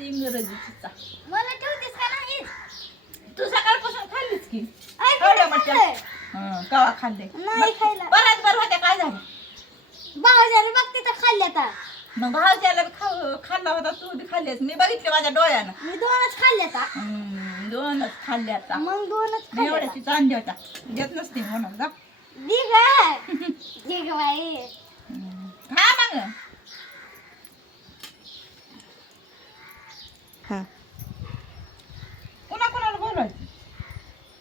लागते इंग्रजीचा. मला ठेवतेस का नाही? तू सकाळपासून खाल्लीच की. आई, एवढ्या कुठं मटक्या. खाल्लंय? कवा खाल्ले? नाही खायला. बऱ्याच बरं होत्या, काय झालं? भावजाने बघ तिथं खाल्ले आता. मग भावच्याला खाल्ला होता, तू बी खाल्लीस. मी बघितले माझ्या डोळ्यानं. मी 2च खाल्ले आता. दोनच खाल्ले आता. मग 2च खाल्ले. एवढ्याची चांदी होता. देत नसते म्हणून का? दे ग. दे ग बाई. हा मग. हा. पुन्हा कोणाला बोलवायचं?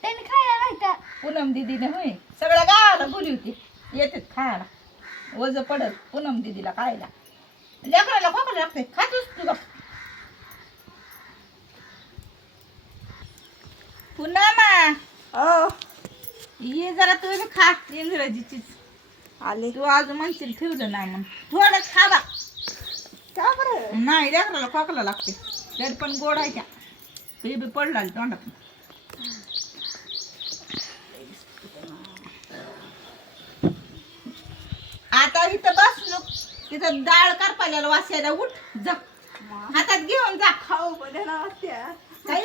त्यांनी खायला नाही का? पूनम दीदीने होय सगळ्या गावाला बोली होती, येतात खायला. वज पडत पूनम दीदीला खायला. लेकराला खोकला लागते, खातोस तुला. पुन्हा ये जरा तू बी खा इंग्रजीचीच. आले. तू आज म्हणशील ठेवलं नाही मग थोडंच खा बा. का बरं? नाही लेकराला खोकला लागते, त्यात पण गोड आहे त्या. ते बी पडला तोंडात. आता इथं बसलो, तिथं डाळ करपाल्याला वासायला उठ जा, हातात घेऊन जा. खाऊ बघा ना त्या. काय